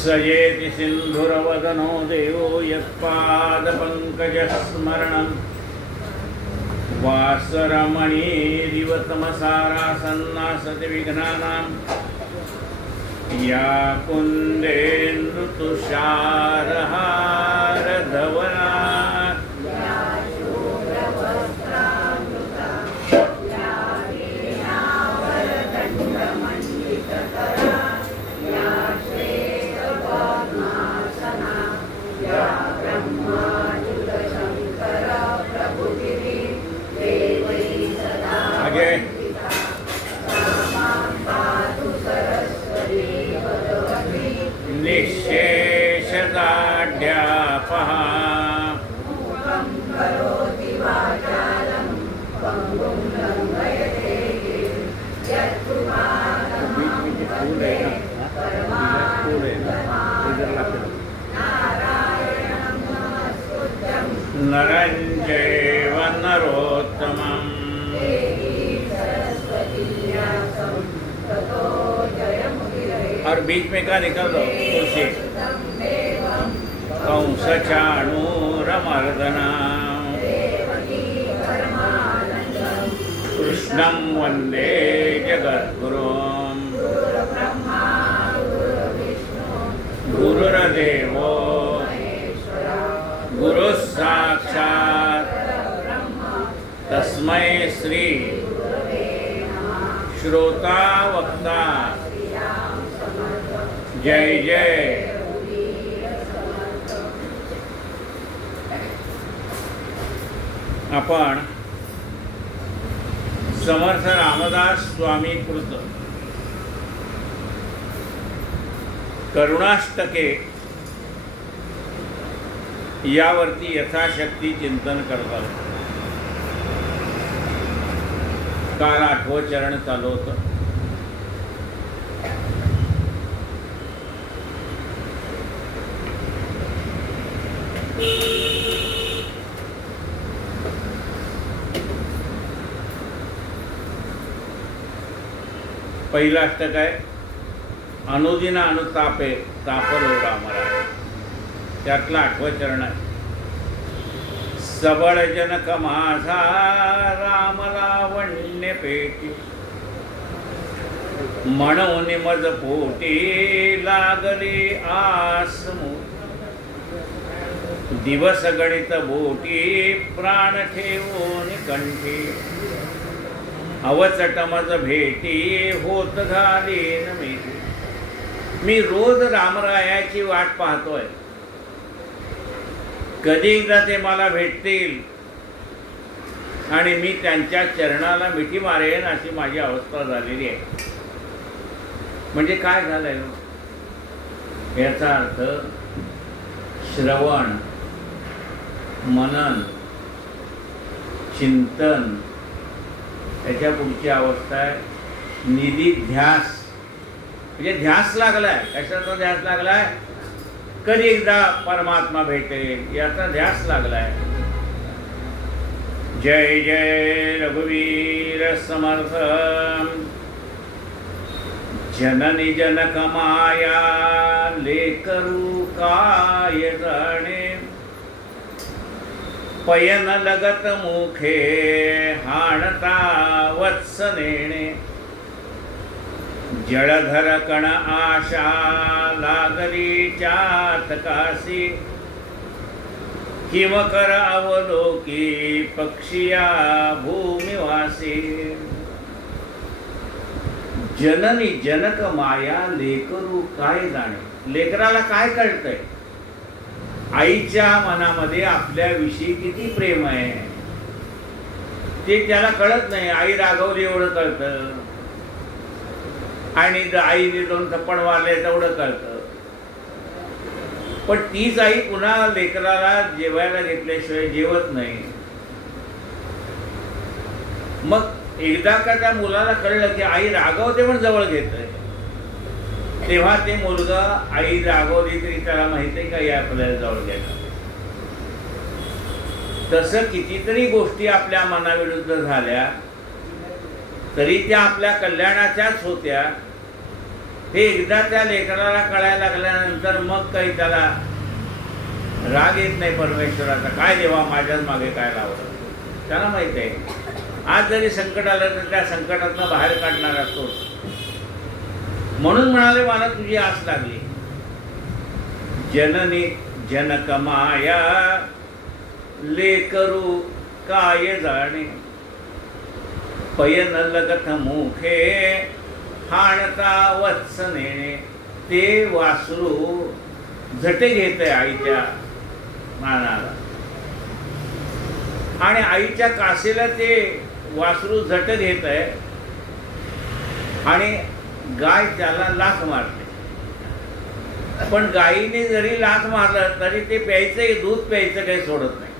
सजेति सिन्धुरवदनो देवो यत्पादपङ्कजस्मरणं वासरमणीरिव तमसारासन्नासति विघ्नानां या कुन्देन्दुतुषारहारधवला निःशेषदाढ्यापः नरं चैव नरोत्तमम्। और बीच में क्या निकल दो तुलसी कंस चाणूरमर्दना कृष्णं वंदे जगद्गुरुं गुरुर्देवो गुरुः साक्षात् तस्मै श्री श्रोता वक्ता जय जय। आपण समर्थ रामदास स्वामी कृत करुणाष्टके यावरती यथाशक्ती चिंतन करतात। काल 8वं चरण चालू होतं। पहिला अष्टक आहे अनुदिन अनुतापे तापलो रामराय, त्यातला 8वं चरण आहे। सबळ जनक माझा रामला वण्य पेटी, म्हणून मज पोटी लागली आस मोठी। दिवस गणित बोटी प्राण ठेवून कंठी, अवचट मज भेटी होत झाली न मेटी। मी रोज रामरायाची वाट पाहतोय, कधी एकदा ते मला भेटतील आणि मी त्यांच्या चरणाला मिठी मारेन अशी माझी अवस्था झालेली आहे। म्हणजे काय झालंय याचा अर्थ श्रवण मनन चिंतन, त्याच्या पुढची अवस्था आहे निधिध्यास। म्हणजे ध्यास लागलाय, कशाचा ध्यास लागलाय? कधी एकदा परमात्मा भेटेल याचा ध्यास लागलाय। जय जय रघुवीर समर्थ। जननी जनक माया लेकरू काय जाणे, पयन लगत मुखे हाणता वत्स नेणे। जळधर कण आशा लागली चातकासी, हिमकर अवलोकी पक्षिया भूमिवासी। जननी जनक माया लेकरू काय जाणे। लेकराला काय कळतंय? आईच्या मनामध्ये आपल्याविषयी किती प्रेम आहे ते त्याला कळत नाही। आई रागवली एवढं कळतं, आणि आईने 2 थप्पड मारले तेवढं कळतं। पण तीच आई पुन्हा लेकराला जेवायला घेतल्याशिवाय जेवत नाही। मग एकदा का त्या मुलाला कळलं की आई रागवते पण जवळ घेतोय, तेव्हा ते मुलगा आई रागवली तरी त्याला माहिती आहे का या आपल्याला जवळ घ्यायला। तसं कितीतरी गोष्टी आपल्या मनाविरुद्ध झाल्या तरी त्या आपल्या कल्याणाच्याच होत्या, हे एकदा त्या लेकराला कळायला लागल्यानंतर मग काही त्याला राग येत नाही परमेश्वराचा, काय देवा माझ्याच मागे काय लावलं. त्याला माहित आहे आज जरी संकट आलं तर त्या संकटातनं बाहेर काढणार असतोच. म्हणून म्हणाले मला तुझी आस लागली. जननी जनक माया लेकरू काय जाणे, पयन लगत मुखे हाणता वत्स नेणे. ते वासरू झटे घेत आहे आईच्या मानाला आणि आईच्या कासेला ते वासरू झट घेत आहे आणि गाय त्याला लाथ मारते. पण गायीने जरी लाथ मारलं तरी ते प्यायचं, दूध प्यायचं काही सोडत नाही.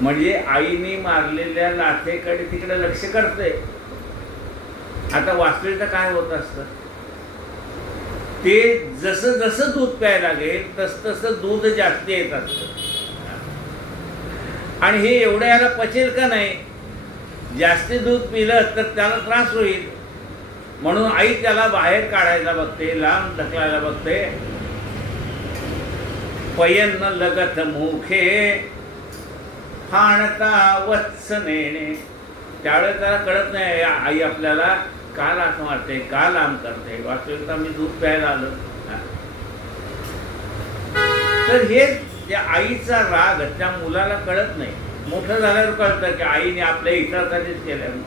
म्हणजे आईने मारलेल्या लाथेकडे तिकडे लक्ष करते. आता वासरूचं काय होत असतं, ते जसं जसं दूध प्यायला लागेल तस तसं दूध जास्त येत असतं. आणि हे एवढं याला पचेल का नाही, जास्ती दूध पिलं तर त्याला त्रास होईल. म्हणून आई त्याला बाहेर काढायला बघते, लांब ढकलायला बघते. पयन लगत मुखे हाणता वत्स नेणे. त्यावेळेस त्याला कळत नाही आई आपल्याला का लाथ मारते, का लांब करते. वास्तविकता मी दूध प्यायला आलो. तर हे त्या आईचा राग त्या मुलाला कळत नाही. मोठं झाल्यावर कळतं की आईने आपल्या हितासाठीच केलं.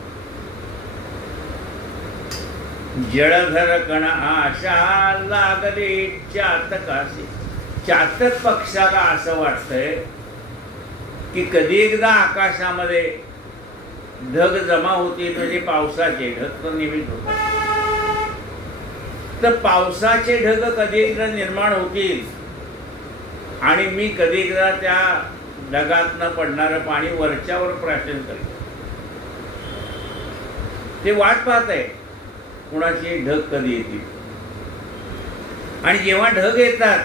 जळधर कण आशा लागले चातकाशी. चातक पक्षाला असं वाटतंय की कधी एकदा आकाशामध्ये ढग जमा होतील, म्हणजे पावसाचे ढग तर निमित्त होतात. तर पावसाचे ढग कधी एकदा निर्माण होतील आणि मी कधी एकदा त्या ढगातनं पडणारं पाणी वरच्यावर प्राशन करेन. ते वाट पाहत आहे कुणाची ढग कधी येतील. आणि जेव्हा ढग येतात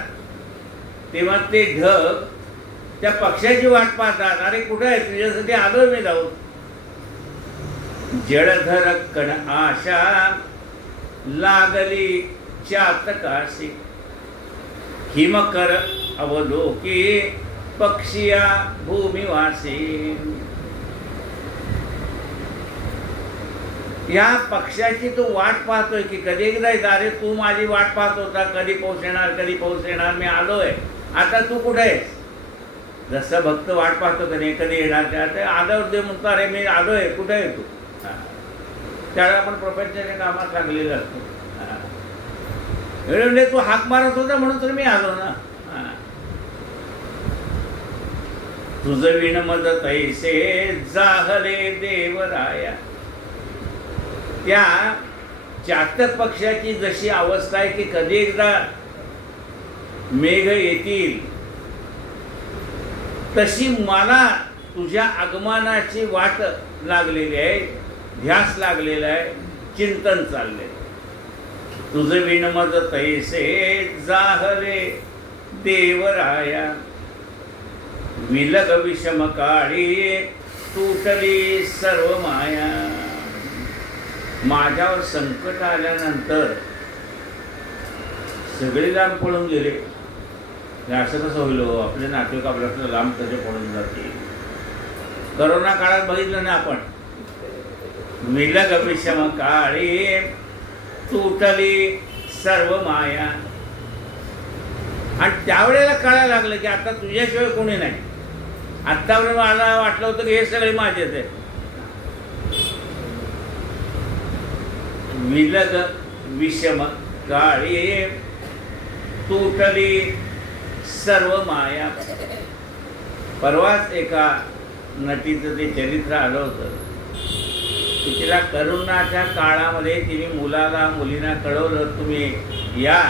तेव्हा ते ढग त्या पक्षाची वाट पाहतात. अरे कुठे आहे, तुझ्यासाठी आलोय मी जाऊन. जळधर कण आशा लागली चातकाशी. हिमकर अवलोकी पक्षिया भूमिवासी. या पक्षाची तो वाट पाहतोय की कधी एकदा येत. अरे तू माझी वाट पाहत होता, कधी पाऊस येणार, कधी पाऊस येणार, मी आलोय, आता तू कुठे आहेस. जसं भक्त वाट पाहतो कधी कधी येणार, त्या आल्यावर देव म्हणतो अरे मी आलोय, कुठे आहे तू. त्यावेळेला आपण प्रपंचाच्या कामात लागलेलं असतो. म्हणजे तू हाक मारत होता म्हणून तर मी आलो ना. तुझं विण मज तैसे जाहले देवराया. त्या चातक पक्षाची जशी अवस्था आहे की कधी एकदा मेघ येतील, तशी मला तुझ्या आगमनाची वाट लागलेली आहे, ध्यास लागलेला आहे, चिंतन चालले. तुझं विणमज तैसे जाहले देवराया. विलग विषम काळी तुटली सर्व माया. माझ्यावर संकट आल्यानंतर सगळे लांब पळून गेले. असं कसं होईल, आपले नातेवाईक आपल्याला लांब कसे पळून जातील. करोना काळात बघितलं ना आपण. विलग विषम काळी तुटली सर्व माया. आणि त्यावेळेला कळायला लागलं की आता तुझ्याशिवाय कोणी नाही. आत्तापर्यंत मला वाटलं होतं की हे सगळे माझेच आहे. विलग विषम काळी तुटली सर्व माया. परवाच एका नटीचं ते चरित्र आलं होतं की तिला करोनाच्या काळामध्ये तिने मुलाला मुलींना कळवलं तुम्ही या.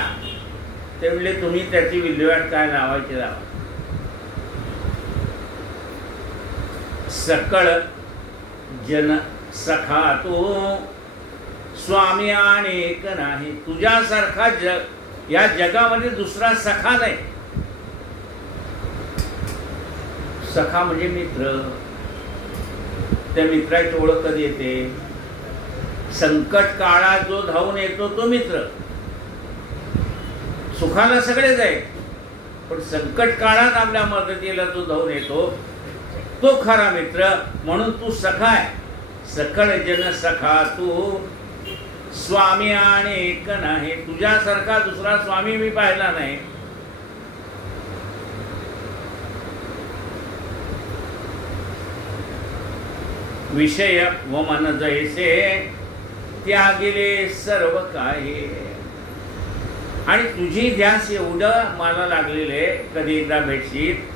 ते म्हणले तुम्ही त्याची विल्हेवाट काय लावायची लावा. सकळ जन सखा तू स्वामी अनेक नाही. तुझ्यासारखा जग या जगामध्ये दुसरा सखा नाही. सखा म्हणजे मित्र. त्या मित्राची ओळख कधी येते, संकट काळात जो धावून येतो तो मित्र. सुखाला सगळेच आहे, पण संकट काळात आपल्या मदतीला जो धावून येतो तो खरा मित्र. म्हणून तू सखा आहे. सकळ जन सखा तू, स्वामी आणि एक नाही. तुझ्यासारखा दुसरा स्वामी मी पाहिला नाही. विषय व मन जैसे त्यागिले सर्व काही. आणि तुझी ध्यास एवढं मला लागलेले, कधी एकदा भेटशील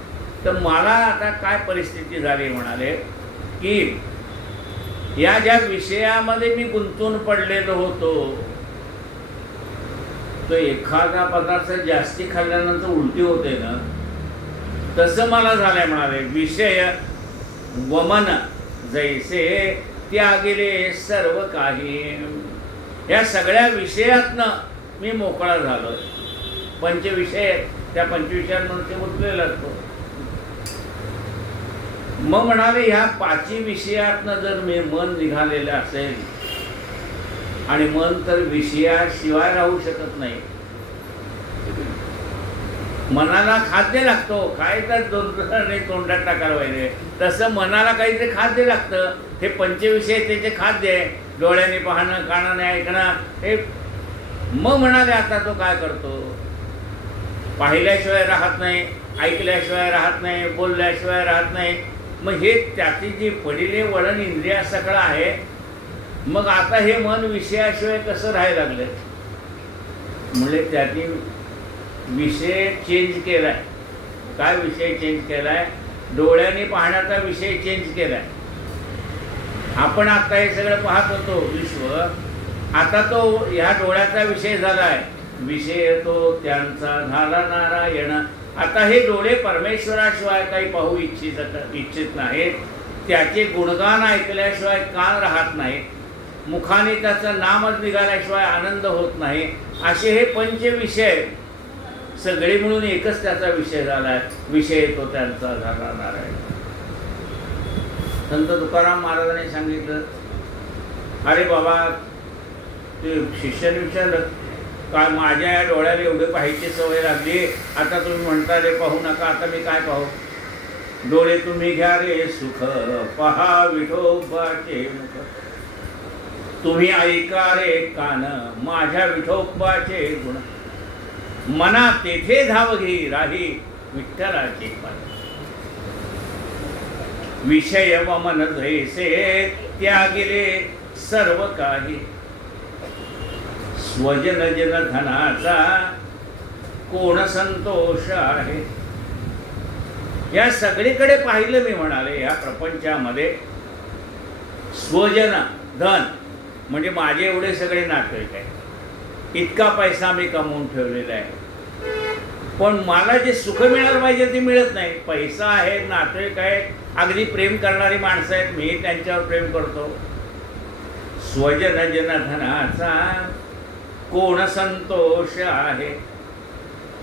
तर मला आता काय परिस्थिती झाली म्हणाले की या ज्या विषयामध्ये मी गुंतून पडलेलो होतो तो एखादा पदार्थ जास्ती खाल्ल्यानंतर उलटी होते ना, तसं मला झालंय म्हणाले. विषय वमन जैसे त्यागिले सर्व काही. या सगळ्या विषयातनं मी मोकळा झालोय. पंचविषय, त्या पंचविषयांमध्ये गुंतलेला असतो. मग म्हणाले ह्या पाची विषयातनं जर मी मन निघालेलं असेल, आणि मन तर विषयाशिवाय राहू शकत नाही. मनाला खाद्य लागतो. काय तर तोंडात टाकायला पाहिजे, तसं मनाला काहीतरी खाद्य लागतं. हे पंचविषय त्याचे खाद्य आहे. डोळ्याने पाहणं, कानाने ऐकणं. हे मग म्हणाले आता तो काय करतो, पाहिल्याशिवाय राहत नाही, ऐकल्याशिवाय राहत नाही, बोलल्याशिवाय राहत नाही. मग हे त्याची जी पडिले वळण इंद्रिया सगळं आहे. मग आता हे मन विषयाशिवाय कसं राहायला लागलं. म्हणजे त्याची विषय चेंज केलाय. काय विषय चेंज केलाय? डोळ्याने पाहण्याचा विषय चेंज केलाय. आपण आता हे सगळं पाहत होतो विश्व, आता तो ह्या डोळ्याचा विषय झालाय. विषय तो त्यांचा झाला नारायण. आता हे डोळे परमेश्वराशिवाय काही पाहू इच्छित नाहीत. त्याचे गुणगान ऐकल्याशिवाय कान राहत नाही. मुखाने त्याचं नामच निघाल्याशिवाय आनंद होत नाही. असे हे पंचविषय सगळे मिळून एकच त्याचा विषय झालाय. विषय तो त्यांचा झाला नारायण. संत तुकाराम महाराजांनी सांगितलं, अरे बाबा, ते शिष्याने विचारलं, काय माझ्या या डोळ्याला एवढे पाहायची सवय लागली, आता तुम्ही म्हणता रे पाहू नका, आता मी काय पाहू? डोळे तुम्ही घ्या रे सुख, पहा विठोबाचे मुख. तुम्ही ऐका रे कान, माझ्या विठोबाचे गुण. मना तेथे धाव घे राही विठ्ठलाचे पाय. विषय व मन जैसे त्यागिले सर्व काही. स्वजन जन धनाचा कोण संतोष आहे. या सगळीकडे पाहिलं मी म्हणाले. या प्रपंचामध्ये स्वजन धन म्हणजे माझे एवढे सगळे नातेवाईक आहे. इतका पैसा मी कमवून ठेवलेला आहे, पण मला जे सुख मिळालं पाहिजे ते मिळत नाही. पैसा आहे, नातेवाईक आहेत, अगदी प्रेम करणारी माणसं आहेत, मी त्यांच्यावर प्रेम करतो. स्वजन जन धनाचा कोण संतोष आहे.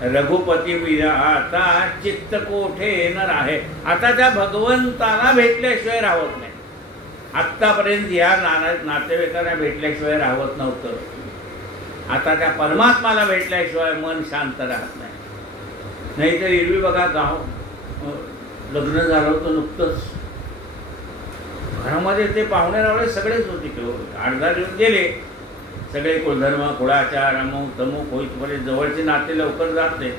रघुपती विराता चित्त कोठे न राहे. आता त्या भगवंताला भेटल्याशिवाय राहत नाही. आत्तापर्यंत या नातेवाईकांना भेटल्याशिवाय राहत नव्हतं. आता त्या परमात्माला भेटल्याशिवाय मन शांत राहत नाही. नाहीतर एरवी बघा, गाव लग्न झालं होतं नुकतंच, घरामध्ये ते पाहुणे रावळे सगळेच होते. 8-10 दिवस गेले. सगळे कुलधर्म, कुळाचार, अमुक तमुक होईपर्यंत जवळचे नाते लवकर जात नाही.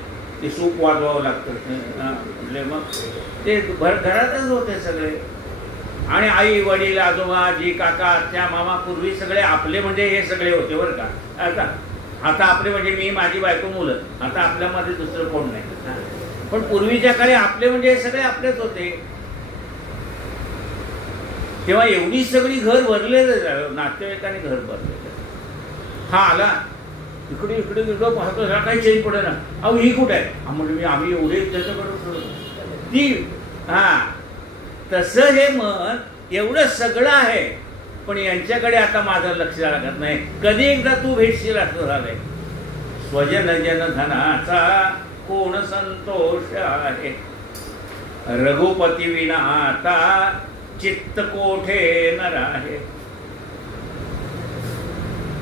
ते सूप वाजवावं लागतं. म्हणजे मग ते घरातच होते सगळे. आणि आई वडील आजोबा आजी काका आत्या मामा पूर्वी सगळे आपले म्हणजे हे सगळे होते बरं का. आता आपले म्हणजे मी माझी बायको मुलं. आता आपल्यामध्ये दुसरं कोण नाही. पण पूर्वीच्या काळी आपले म्हणजे हे सगळे आपलेच होते. तेव्हा एवढी सगळी घर भरलेलं, नातेवाईकांनी घर भरलेलं. हा आला इकडे इकडे इकडं पाहतो, काही चेंज पडे ना. अहो ही कुठे आहे? म्हणजे आम्ही एवढे त्याच्याकडे ती. हा, तसं हे मन एवढं सगळं आहे, पण यांच्याकडे आता माझं लक्ष लागत नाही. कधी एकदा तू भेटशील असं झालंय. स्वजन जन धनाचा कोण संतोष आहे. रघुपती विना आता चित्त कोठे न राहे.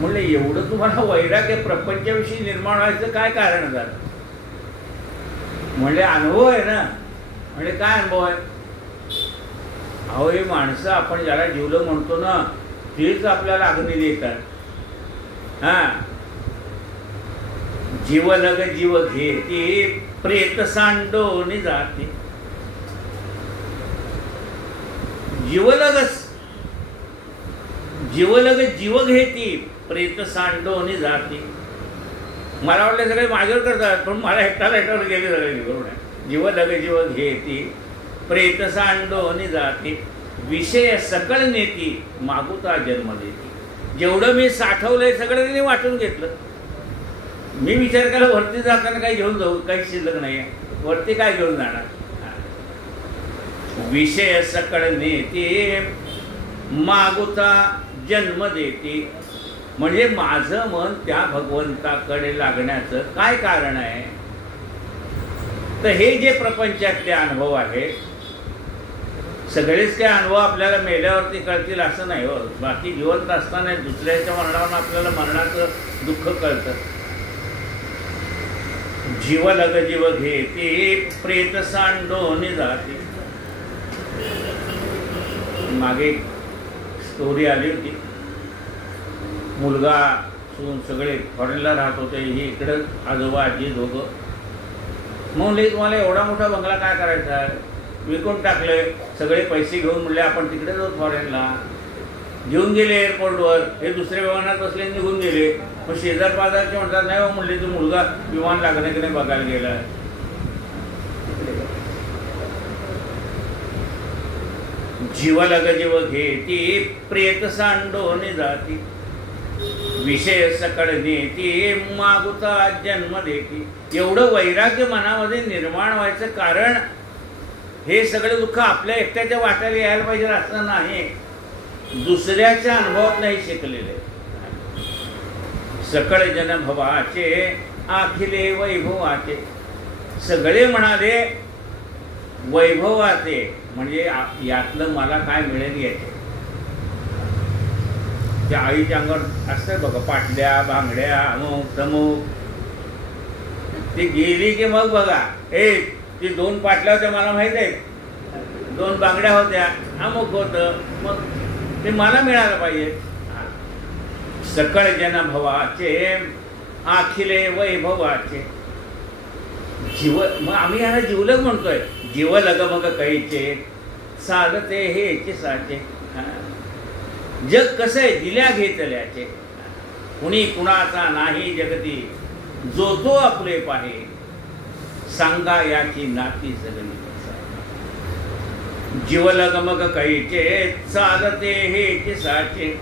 म्हणलं एवढं तुम्हाला वैराग्य प्रपंचाविषयी निर्माण व्हायचं काय कारण झालं? म्हणले अनुभव आहे ना. म्हणजे काय अनुभव आहे? अहो हे माणसं आपण ज्याला जीवलं म्हणतो ना तेच आपल्याला अग्नी देतात. हा, जीव लग जीव घेते प्रेत सांडोनी जाते. जीवलगच जीवलग जीव घेती प्रेत सांडोनी जाते. मला वाटलं सगळे माझ्यावर करतात पण मला एकट्यावर गेले सगळे बरोबर आहे. जीवलग जीव घेती प्रेत सांडोनी जाते विषय सकळ नेती मागुता जन्म देती. जेवढं मी साठवलंय सगळं त्यांनी वाटून घेतलं. मी विचार केला वरती जाताना काही घेऊन जाऊ, काही शिल्लक नाही आहे, वरती काय घेऊन जाणार. विषय सकळ नेती मागुता जन्म देती. म्हणजे माझं मन त्या भगवंताकडे लागण्याचं काय कारण आहे? तर हे जे प्रपंचातले अनुभव आहेत सगळेच काही अनुभव आपल्याला मेल्यावरती कळतील असं नाही हो. बाकी जिवंत असताना दुसऱ्याच्या मरणावर आपल्याला मरणाचं दुःख कळतं. जीव लग जीव घेते प्रेत सांडोनी जाते. मागे स्टोरी आली होती. मुलगा सून सगळे फॉरेनला राहत होते, हे इकडं आजोबा आजी दोघं. म्हणले तुम्हाला एवढा मोठा बंगला काय करायचा आहे? विकून टाकले सगळे पैसे घेऊन. म्हणले आपण तिकडे जाऊ फॉरेनला. घेऊन गेले एअरपोर्टवर. हे दुसऱ्या विमानात बसले निघून गेले. पण शेजार पाजारचे म्हणतात नाही हो म्हणले तो मुलगा विमान लागणे की नाही बघायला गेला. जीव लग जीव घेती प्रेत सांडोनी जाती विषय सकळ नेती मागुता जन्म देती. एवढं वैराग्य मनामध्ये निर्माण व्हायचं कारण हे सगळे दुःख आपल्या एकट्याच्या वाट्याला यायला पाहिजे असं नाही, दुसऱ्याच्या अनुभवात नाही शिकलेले. सकळ जन भवाचे आखिले वैभवाचे. सगळे म्हणाले वैभवाचे म्हणजे यातलं मला काय मिळेल याचे. त्या आईच्या अंगावर असतं बघा पाटल्या बांगड्या अमुक तमुक. ती गेली की मग बघा हे ती 2 पाटल्या होत्या मला माहित आहेत, 2 बांगड्या होत्या अमुक होतं, मग ते मला मिळालं पाहिजे. सकळ जन भवाचे आखिले वैभवाचे. जीव मग आम्ही याला जीवलग म्हणतोय. जीव लग मग कैचे साधते हे साचे. जग कसं आहे दिल्या घेतल्याचे. कुणी कुणाचा नाही जगती जो तो आपले पाहे सांगा याची नाती सगळी. जीव लग मग कैचे चालते हे साचे.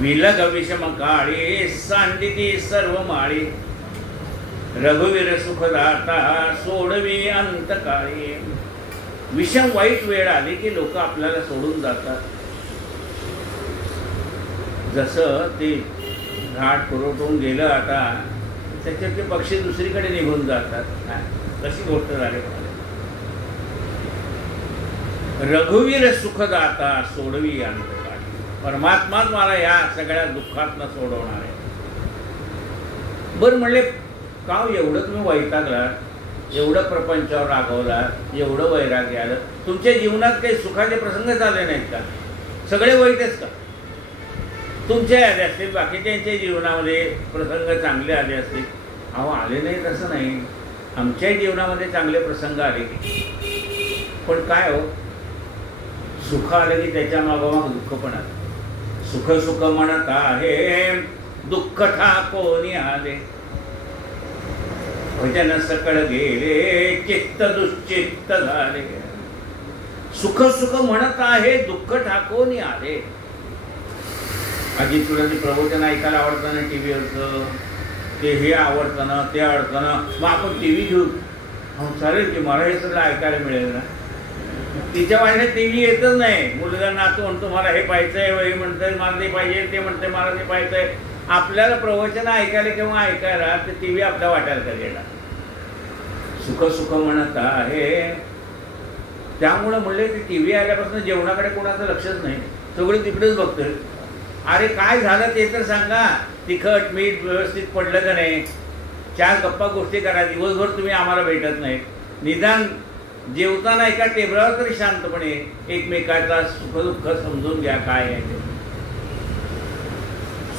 विलग विषम काळे सांडिती सर्व माळी. रघुवीर सुखदाता सोडवी अंत काळी. विषम वाईट वेळ आली की लोक आपल्याला सोडून जातात. जसं ते झाड पुरवठून गेलं आता त्याच्यातले पक्षी दुसरीकडे निघून जातात. कशी गोष्ट झाली. रघुवीर सुखदाता सोडवी अंत काळी. परमात्माच मला या सगळ्या दुःखातनं सोडवणार आहे. बरं म्हणले का एवढं तुम्ही वैतागला, एवढं प्रपंचावर रागवला, एवढं वैराग्य आलं, तुमच्या जीवनात काही सुखाचे प्रसंग चालले नाहीत का? सगळे वाईटच का? तुमचे आले असतील, बाकीच्यांच्या जीवनामध्ये प्रसंग चांगले आले असतील. अहो आले नाही तसं नाही, आमच्या जीवनामध्ये चांगले प्रसंग आले. पण काय हो सुख आलं की त्याच्या मागोमाग दुःख पण आलं. सुख सुख म्हणत आहे दुःख ठाकोनी आले. भजन सकळ गेले चित्त दुश्चित्त झाले. सुख सुख म्हणत आहे दुःख ठाकोनी आले. आजी तुला ते प्रवचन ऐकायला आवडतं ना टीव्हीवरचं, ते हे आवडतं ना ते आवडतं ना, मग आपण टीव्ही घेऊ. हो चालेल की मला हे सगळं ऐकायला मिळेल ना. तिच्या वाईने टीव्ही येतच नाही. मुलगा नातू म्हणतो मला हे पाहिजे, वही म्हणतंय मला ते पाहिजे, ते म्हणते मला ते पाहिजे. आपल्याला प्रवचन ऐकायला किंवा ऐकायला ते टीव्ही आपल्या वाटायला का गेला. सुख सुख म्हणत आहे. त्यामुळं म्हणले ते टीव्ही आल्यापासून जेवणाकडे कोणाचं लक्षच नाही, सगळे तिकडेच बघतोय. अरे काय झालं ते तर सांगा, तिखट मीठ व्यवस्थित पडलं का नाही, चार गप्पा गोष्टी करा, दिवसभर तुम्ही आम्हाला भेटत नाही, निदान जेवताना एका टेबलावर तरी शांतपणे एकमेकाचा सुख दुःख समजून घ्या काय आहे ते.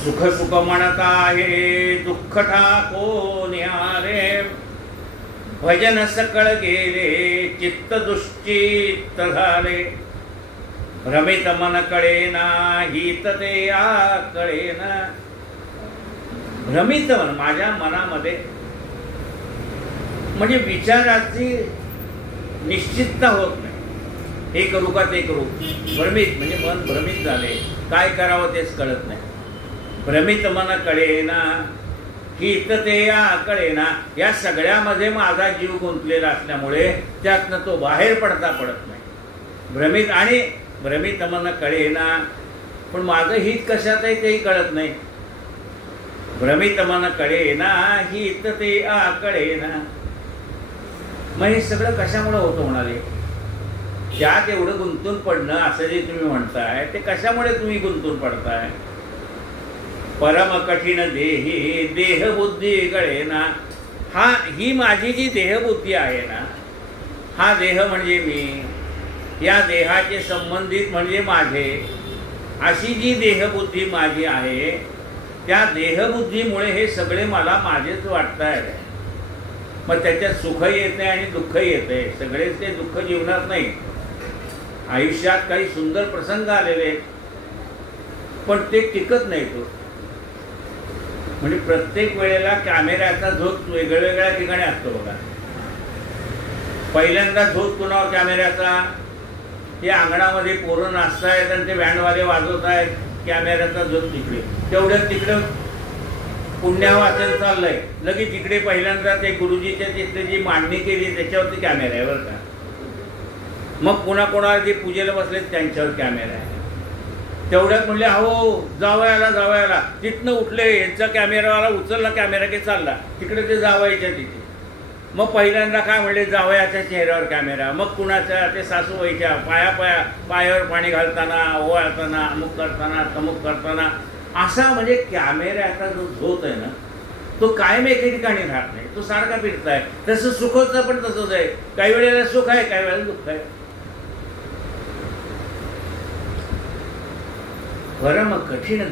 सुख सुख म्हणत आहे दुःख ठाको न्यारे, भजन सकळ गेले चित्त दुश्चित्त झाले, भ्रमित मन कळेना हित ते कळेना. भ्रमित मन, माझ्या मनामध्ये म्हणजे विचाराची निश्चितता होत नाही, हे करू का ते करू. भ्रमित म्हणजे मन भ्रमित झाले, काय करावं तेच कळत नाही. भ्रमित मन कळेना हित ते कळेना. या सगळ्यामध्ये माझा जीव गुंतलेला असल्यामुळे त्यातनं तो बाहेर पडता पडत नाही. भ्रमित आणि भ्रमित मन कळेना, पण माझं हित कशात आहे तेही कळत नाही. भ्रमित मन कळेना हित ते कळेना. मग हे सगळं कशामुळे होतं म्हणाले, त्यात एवढं गुंतून पडणं असं जे तुम्ही म्हणताय ते कशामुळे तुम्ही गुंतून पडताय. परम कठीण देही देहबुद्धी कळेना. ही माझी जी देहबुद्धी आहे ना, हा देह म्हणजे मी, या देहाचे संबंधित म्हणजे माझे, अशी जी देहबुद्धी माझी आहे, त्या देहबुद्धीमुळे हे सगळे मला माझेच वाटत आहे. मग त्याच्यात सुख येते आणि दुःख येते. सगळेच ते दुःख जीवनात नाही. आयुष्यात काही सुंदर प्रसंग आलेले पण ते टिकत नाही. तो म्हणजे प्रत्येक वेळेला कॅमेऱ्याचा झोत वेगवेगळ्या ठिकाणी असतो बघा. पहिल्यांदा झोत कुणावर कॅमेऱ्याचा, ते अंगणामध्ये पोरं नाचतायत आणि ते बँडवाले वाजवत आहेत, कॅमेऱ्याचा झोत तिकडे. तेवढ्यात तिकडं पुण्यवाचन चाललंय, लगेच तिकडे पहिल्यांदा ते गुरुजीच्या तिथे जी मांडणी केली त्याच्यावरती कॅमेरा आहे बरं का. मग पुन्हा कोणाला जे पूजेला बसले त्यांच्यावर कॅमेरा आहे. तेवढ्यात म्हणले अहो जावयाला, तिथनं उठले, यांचा कॅमेरावाला उचलला कॅमेरा की चालला तिकडे ते जावयाच्या तिथे. मग पहिल्यांदा काय म्हणले, जावयाच्या चेहऱ्यावर कॅमेरा, मग कुणाच्या ते सासूबाईच्या पायावर पाणी घालताना, ओवाळताना, अमुक करताना, तमुक करताना, असा म्हणजे कॅमेऱ्याचा जो झोत आहे ना, तो कायम एके ठिकाणी राहत नाही, तो सारखा फिरताय. तसं सुखाचं पण तसंच आहे. काही वेळेला सुख आहे, काही वेळेला दुःख आहे. परम कठीण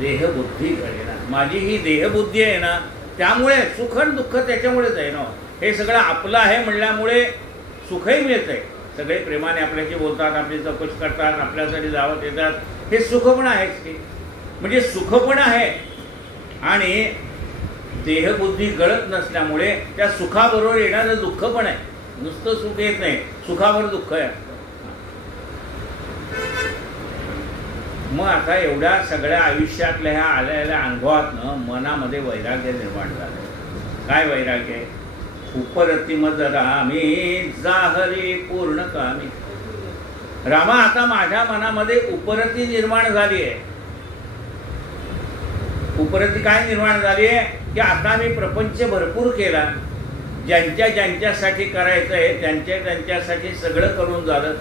देहबुद्धी कळेना. माझी ही देहबुद्धी आहे ना, त्यामुळे सुख आणि दुःख त्याच्यामुळेच आहे ना. हे सगळं आपलं आहे म्हणल्यामुळे सुखही मिळतंय. सगळे प्रेमाने आपल्याशी बोलतात, आपली चौकशी करतात, आपल्यासाठी धावत येतात, हे सुख पण आहेच की. म्हणजे सुख पण आहे आणि देहबुद्धी गळत नसल्यामुळे त्या सुखाबरोबर येणारं दुःख पण आहे. नुसतं सुख येत नाही, सुखावर दुःख आहे. मग आता एवढ्या सगळ्या आयुष्यातल्या ह्या आलेल्या अनुभवातनं मनामध्ये वैराग्य निर्माण झालं. काय वैराग्य? उपरतिमज रामी जाहरी पूर्ण कामी. रामा, आता माझ्या मनामध्ये उपरती निर्माण झाली आहे. उपरती काय निर्माण झाली आहे की आता मी प्रपंच भरपूर केला, ज्यांच्यासाठी करायचं आहे त्यांच्यासाठी सगळं करून झालं.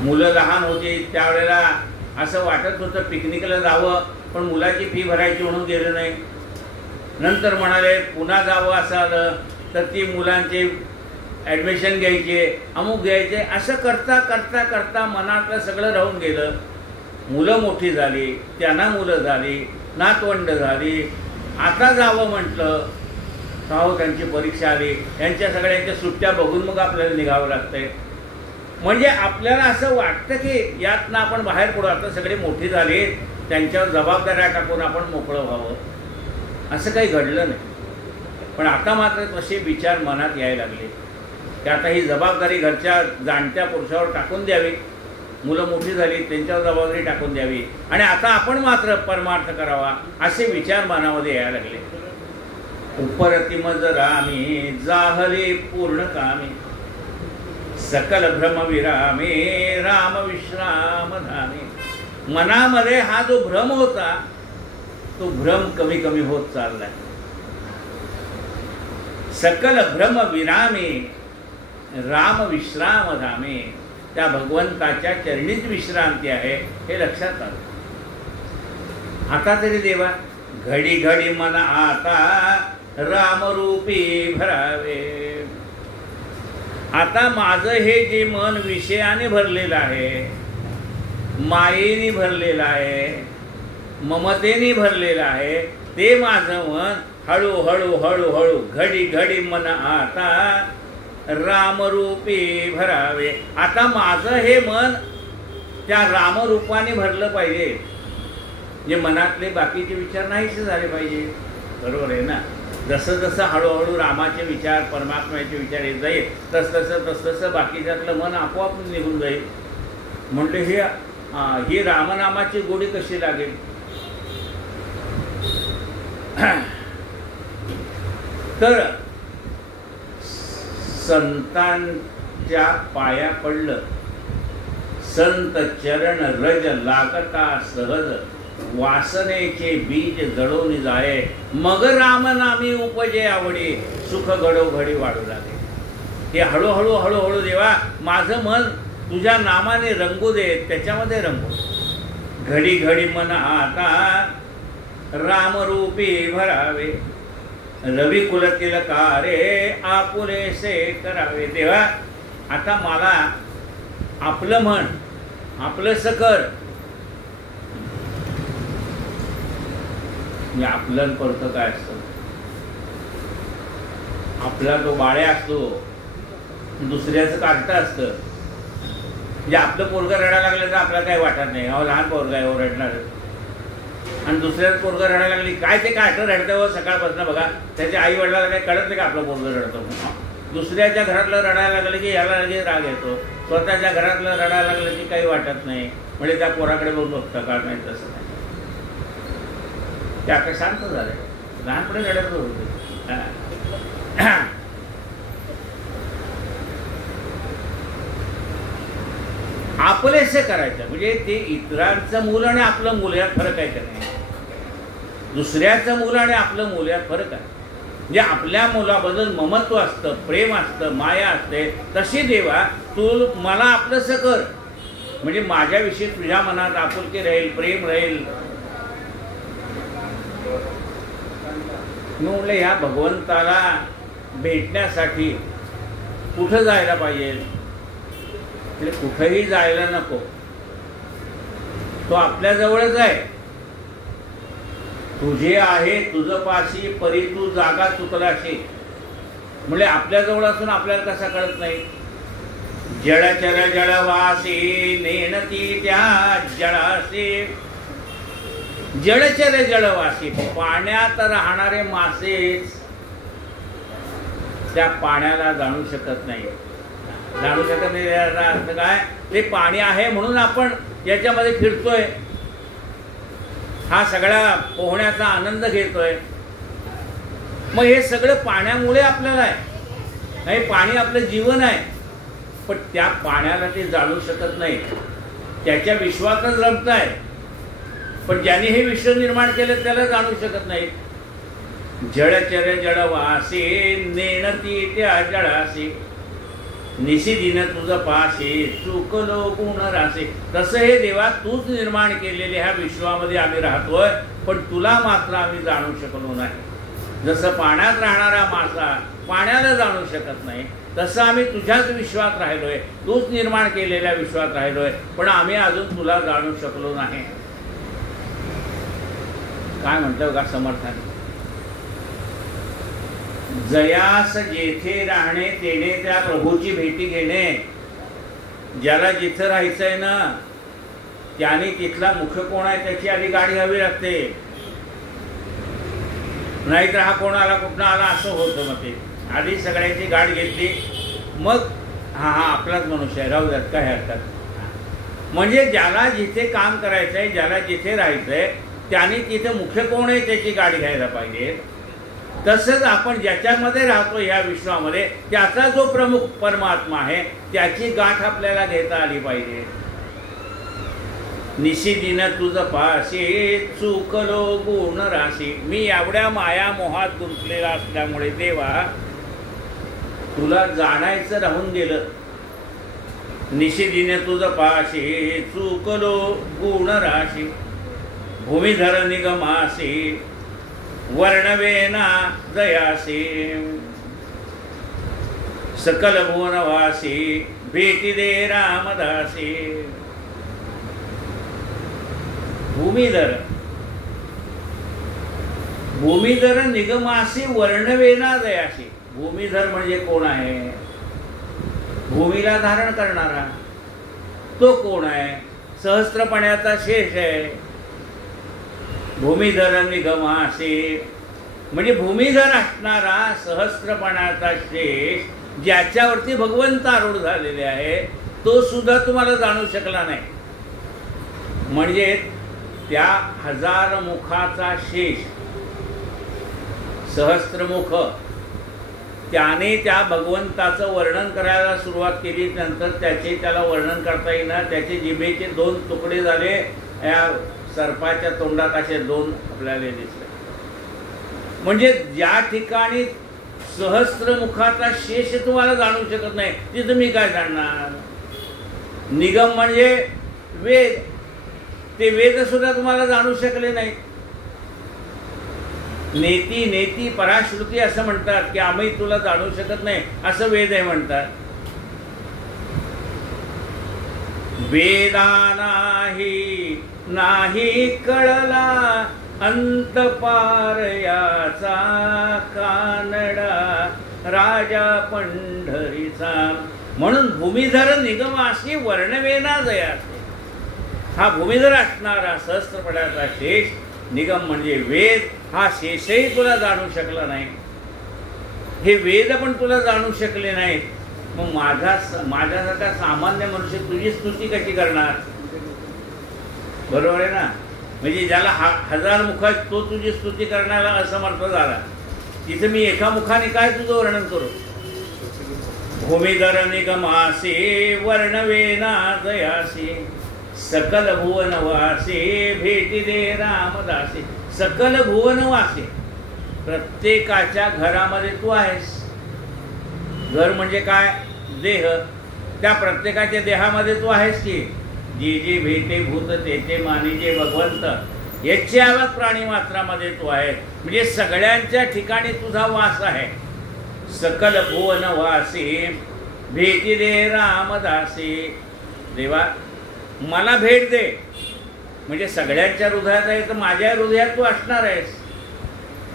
मुलं लहान होती त्यावेळेला असं वाटत होतं पिकनिकला जावं, पण मुलाची फी भरायची म्हणून गेलं नाही. नंतर म्हणाले पुन्हा जावं असं आलं तर ती मुलांचे ॲडमिशन घ्यायचे, अमुक घ्यायचे, असं करता करता करता मनातलं सगळं राहून गेलं. मुलं मोठी झाली, त्यांना मुलं झाली, नातवंड झाली. आता जावं म्हटलं तर त्यांची परीक्षा आली, यांच्या सगळ्यांच्या सुट्ट्या बघून मग आपल्याला निघावं लागतंय. म्हणजे आपल्याला असं वाटतं की यातनं आपण बाहेर पडू, आता सगळे मोठी झाली, त्यांच्यावर जबाबदाऱ्या टाकून आपण मोकळं व्हावं. असं काही घडलं नाही. पण आता मात्र तसे विचार मनात यायला लागले की आता ही जबाबदारी घरच्या जाणत्या पुरुषावर टाकून द्यावी. मुलं मोठी झाली, त्यांच्यावर जबाबदारी टाकून द्यावी आणि आता आपण मात्र परमार्थ करावा, असे विचार मनामध्ये यायला लागले. उपरतिमज रामी जाहले पूर्ण कामी, सकल भ्रम विरामे राम विश्राम धामे. मनामध्ये हा जो भ्रम होता तो भ्रम कमी कमी होत चाललाय. सकल भ्रम विरामे राम विश्राम धामे. त्या भगवंताच्या चरणीच विश्रांती आहे, हे लक्षात आलं. आता तरी देवा घडी घडी मन आता रामरूपी भरावे. आता माझं हे जे मन विषयाने भरलेलं आहे, मायेने भरलेलं आहे, ममतेने भरलेलं आहे, ते माझं मन हळूहळू हळूहळू घडी घडी मन आता रामरूपी भरावे. आता माझं हे मन त्या रामरूपाने भरलं पाहिजे. जे मनातले बाकीचे विचार नाहीसे झाले पाहिजे. बरोबर आहे ना. जसं जसं हळूहळू रामाचे विचार, परमात्म्याचे विचार येत जाईल, तसतसं बाकीच्यातलं मन आपोआप निघून जाईल. म्हटले ही रामनामाची गोडी कशी लागेल. तर संतांच्या पाया पडलं, संत चरण रज लागता सहज, वासनेचे बीज जळून जाये, मग रामनामी उपजे आवडी, सुख घडोघडी वाढू लागे. हे हळूहळू हळूहळू देवा माझं मन तुझ्या नामाने रंगू दे, त्याच्यामध्ये रंगू. घडी घडी मन आता रामरूपी भरावे, रवी कुलतील कारे आपुलेसे करावे. देवा आता मला आपलं म्हण, आपलं सकर. आपलं करतं काय असतं. आपला तो बाळ्या असतो, दुसऱ्याचं कार्ट असतं. म्हणजे आपलं पोरगं रडायला लागलं तर आपल्याला काही वाटत नाही, अहो लहान पोरगं आहे, रडणार. आणि दुसऱ्याचं पोरगं रडायला लागली, काय ते कार्ट रडतं सकाळपासून बघा. त्याच्या आई वडिलाला काही कळत नाही का आपलं पोरगं रडतं. दुसऱ्याच्या घरातलं रडायला लागलं की याला लगेच राग येतो. स्वतःच्या घरातलं रडायला लागलं की काही वाटत नाही. म्हणजे त्या पोराकडे बघून बघतं का नाही, तसं नाही. ते आता शांत झालं. लहानपणी रडत होते. आपलेसे करायचं म्हणजे ते इतरांचं मूल आणि आपलं मूल यात फरक आहे का नाही. दुसऱ्याचं मूल आणि आपलं मूल यात फरक आहे. म्हणजे आपल्या मुलाबद्दल ममत्व असतं, प्रेम असतं, माया असते. तशी देवा तू मला आपलंसं कर, म्हणजे माझ्याविषयी तुझ्या मनात आपुलकी राहील, प्रेम राहील. मी म्हटलं ह्या भगवंताला भेटण्यासाठी कुठं जायला पाहिजे. म्हणजे कुठंही जायला नको, तो आपल्या जवळच आहे. तुझे आहे तुझं पाशी परी तू जागा चुकलाशी. म्हणजे आपल्या जवळ असून आपल्याला कसा कळत नाही. जळचर जळवासी नेणती त्या जळासी. जळचर जळवासी पाण्यात राहणारे मासेच त्या पाण्याला जाणू शकत नाही. जाणू शकत नाही याचा अर्थ काय. ते पाणी आहे म्हणून आपण याच्यामध्ये फिरतोय, हा सगळा पोहण्याचा आनंद घेतोय. मग हे सगळं पाण्यामुळे आपल्याला आहे. हे पाणी आपलं जीवन आहे. पण त्या पाण्याला ते जाणू शकत नाही. त्याच्या विश्वातच रमत आहे. पण ज्याने हे विश्व निर्माण केलं त्याला जाणू शकत नाही. जळचर जळवासी नेणती त्या जळासी. निशिदिन तुझ पाशी चुकलो गुण रासे. तसं हे देवा तूच निर्माण केलेले ह्या विश्वामध्ये आम्ही राहतोय, पण तुला मात्र आम्ही जाणू शकलो नाही. जसं पाण्यात राहणारा मासा पाण्याला जाणू शकत नाही, तसं आम्ही तुझ्याच विश्वात राहिलोय, तूच निर्माण केलेल्या विश्वात राहिलोय, पण आम्ही अजून तुला जाणू शकलो नाही. काय म्हणतो का समर्थाने. जयास जेथे राहणे तेने त्या प्रभूची भेटी घेणे. ज्याला जिथं राहायचंय ना त्याने तिथला मुख्य कोण आहे त्याची आधी गाडी घ्यावी लागते. नाहीतर हा कोण आला कुठं आला असं होतं. मग ते आधी सगळ्यांची गाठ घेतली, मग हा आपलाच मनुष्य आहे, राहू द्यात काय हरकत. म्हणजे ज्याला जिथे काम करायचंय, ज्याला जिथे राहायचंय त्याने तिथे मुख्य कोण आहे त्याची गाडी घ्यायला पाहिजे. तसंच आपण ज्याच्यामध्ये राहतो ह्या विश्वामध्ये त्याचा जो प्रमुख परमात्मा आहे त्याची गाठ आपल्याला घेता आली पाहिजे. निशिदिन तुझ पाशी चुकलो गुण राशी. मी एवढ्या माया मोहात गुंतलेला असल्यामुळे देवा तुला जाणायचं राहून गेलं. निशिदिने तुझ पाशी चुकलो गुण राशी भूमिधर निगमासी वर्णवेना जयासी सकल भुवनवासी भेटी दे रामदासी। भूमिधर भूमिधर निगमासी वर्णवेना जयासी। भूमिधर म्हणजे कोण आहे? भूमीला धारण करणारा तो कोण आहे? सहस्त्रपणाचा शेष आहे। भूमिधर निगमासी म्हणजे भूमिधर असणारा सहस्त्रपणाचा शेष ज्याच्यावरती भगवंत आरूढ झालेले आहे तो सुद्धा तुम्हाला जाणू शकला नाही। म्हणजे त्या हजार मुखाचा शेष सहस्त्रमुख त्याने त्या भगवंताचं वर्णन करायला सुरुवात केली। नंतर त्याला वर्णन करता येईना, त्याचे जिभेचे दोन तुकडे झाले, या सर्पाच्या तोंडात असे दोन आपल्याला दिसले। म्हणजे ज्या ठिकाणी सहस्त्रमुखाचा शेष तुम्हाला जाणू शकत नाही ते तुम्ही काय जाणणार? निगम म्हणजे वेद, ते वेद सुद्धा तुम्हाला जाणू शकले नाही। नेती नेती पराश्रुती असं म्हणतात की आम्ही तुला जाणू शकत नाही, असं वेद आहे म्हणतात। वेदा नाही कळला अंत पार याचा कानडा राजा पंढरीचा। म्हणून भूमिधर निगमासी वर्णवेना जयासे। हा भूमिधर असणारा सहस्त्रपणाचा शेष, निगम म्हणजे वेद, हा शेषही तुला जाणू शकला नाही। हे वेद पण तुला जाणू शकले नाहीत, मग माझ्यासारखा सामान्य मनुष्य तुझी स्तुती कशी करणार? बरोबर आहे ना? म्हणजे ज्याला हजार मुख आहेत तो तुझी स्तुती करण्याला असमर्थ झाला, तिथे मी एका मुखाने काय तुझं वर्णन करू? भूमिधर निगमासी वर्णवेना जयासी सकल भुवनवासी भेटी दे रामदासी। सकल भुवनवासी, प्रत्येकाच्या घरामध्ये तू आहेस। घर म्हणजे काय? देह। त्या प्रत्येकाच्या देहामध्ये तू आहेस की? जी जी भेटे भूत तेथे मानिजे भगवंत, याच्या आवाज प्राणी मात्रामध्ये तू आहे। म्हणजे सगळ्यांच्या ठिकाणी तुझा वास आहे। सकल भुवनवासी भेटी दे रामदासी। देवा मला भेट दे, म्हणजे सगळ्यांच्या हृदयात आहे तर माझ्या हृदयात तू असणार आहेस,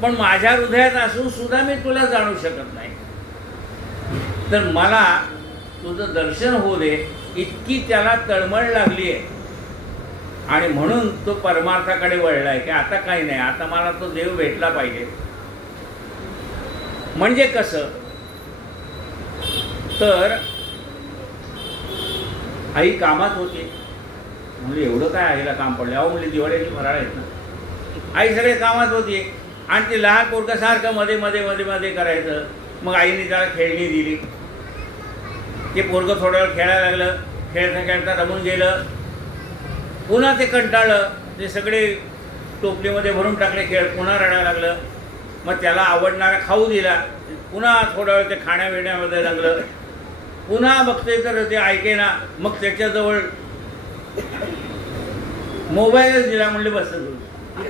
पण माझ्या हृदयात असून सुद्धा मी तुला जाणू शकत नाही, तर मला तुझं दर्शन होऊ दे। इतकी त्याला तळमळ लागली आहे आणि म्हणून तो परमार्थाकडे वळलाय की आता काही नाही, आता मला तो देव भेटला पाहिजे। म्हणजे कसं? तर आई कामात होती, म्हणजे एवढं काय आईला काम पडलं? अहो म्हणजे दिवाळीची फराळ आहेत ना। आई सगळे कामात होती आणि ते लहान पोरगं सारखं मध्ये मध्ये मध्ये मध्ये करायचं। मग आईने त्याला खेळणी दिली, ते पोरगं थोडा वेळ खेळायला लागलं, खेळता खेळता रमून गेलं, पुन्हा ते कंटाळलं, ते सगळे टोपलीमध्ये भरून टाकले खेळ, पुन्हा रडायला लागलं। मग त्याला आवडणारा खाऊ दिला, पुन्हा थोडा वेळ ते खाण्यापिण्यामध्ये लागलं, पुन्हा बघते तर ते ऐकेना। मग त्याच्याजवळ मोबाईलच दिला, म्हणले बस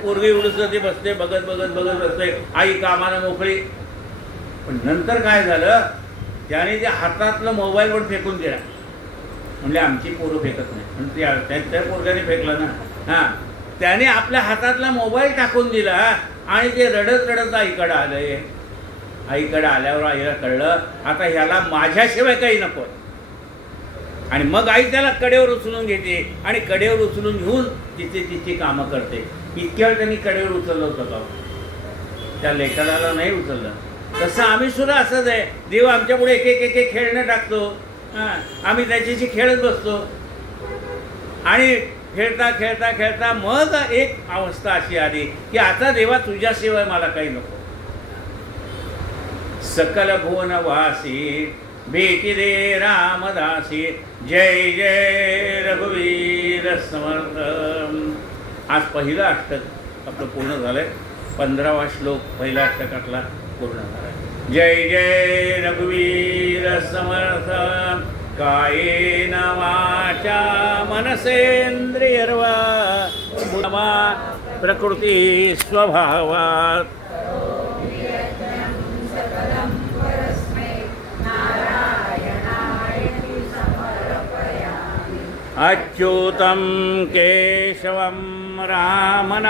पोरगी एवढंच ते बसते बघत बघत बघत बसते, आई कामाला मोकळी। पण नंतर काय झालं, त्याने त्या हातातलं मोबाईल पण फेकून दिला, म्हणजे आमची पोरं फेकत नाही, आणि त्या पोरग्याने फेकलं ना। हां, त्याने आपल्या हातातला मोबाईल टाकून दिला आणि ते रडत रडत आईकडे आलंय। आईकडे आल्यावर आईला कळलं आता ह्याला माझ्याशिवाय काही नको। आणि मग आई त्याला कडेवर उचलून घेते आणि कडेवर उचलून घेऊन तिथे तिची कामं करते। इतक्या वेळ त्यांनी कडेवर उचललं होतं, त्या लेकराला नाही उचललं। तसं आम्ही सुद्धा असंच आहे, देव आमच्यापुढे एक एक एक खेळणं टाकतो, आम्ही त्याच्याशी खेळत बसतो आणि खेळता खेळता खेळता मग एक अवस्था अशी आली की आता देवा तुझ्याशिवाय मला काही नको। सकल भुवनवासी भेटी दे रामदासी। जय जय रघुवीर समर्थ। आज पहिलं अष्टक आपलं पूर्ण झालंय, 15वा श्लोक पहिल्या अष्टकातला पूर्ण झाला। जय जय रघुवीर समर्थ। कायेन वाचा मनसेंद्रियर्वा बुद्ध्या प्रकृती स्वभावात् अच्युतं केशवं रामनारायण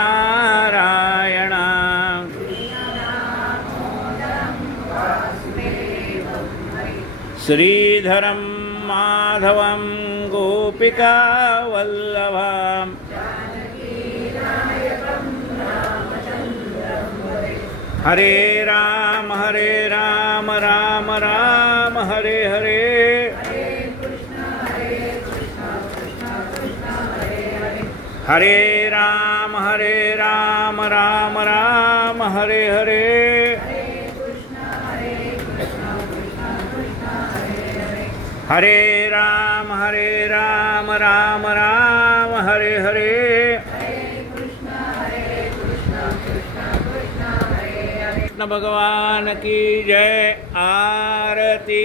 श्रीधरं माधवं गोपिकावल्लभं हरे राम राम राम हरे हरे हरे राम राम राम हरे हरे हरे राम राम राम हरे हरे कृष्ण भगवान की जय। आरती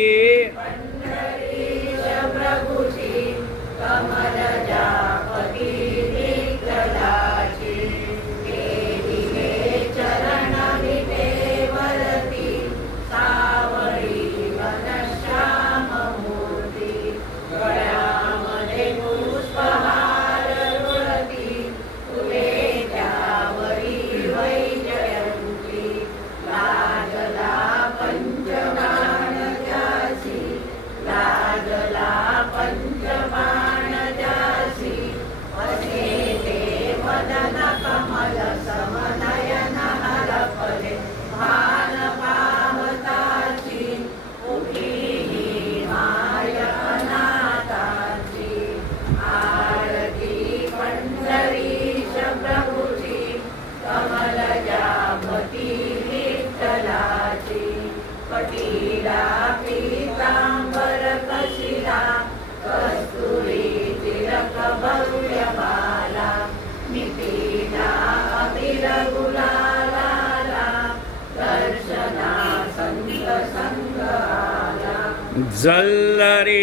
जल्लरी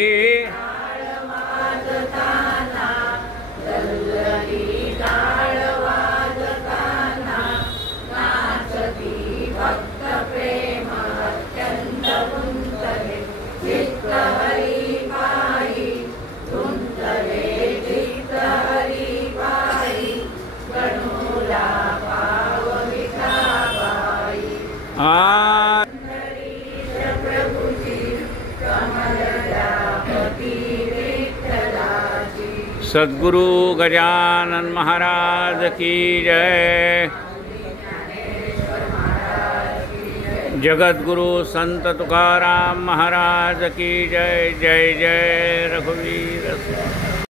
सद्गुरु गजानन महाराज की जय। जगतगुरु संत तुकाराम महाराज की जय। जय जय रघुवीर।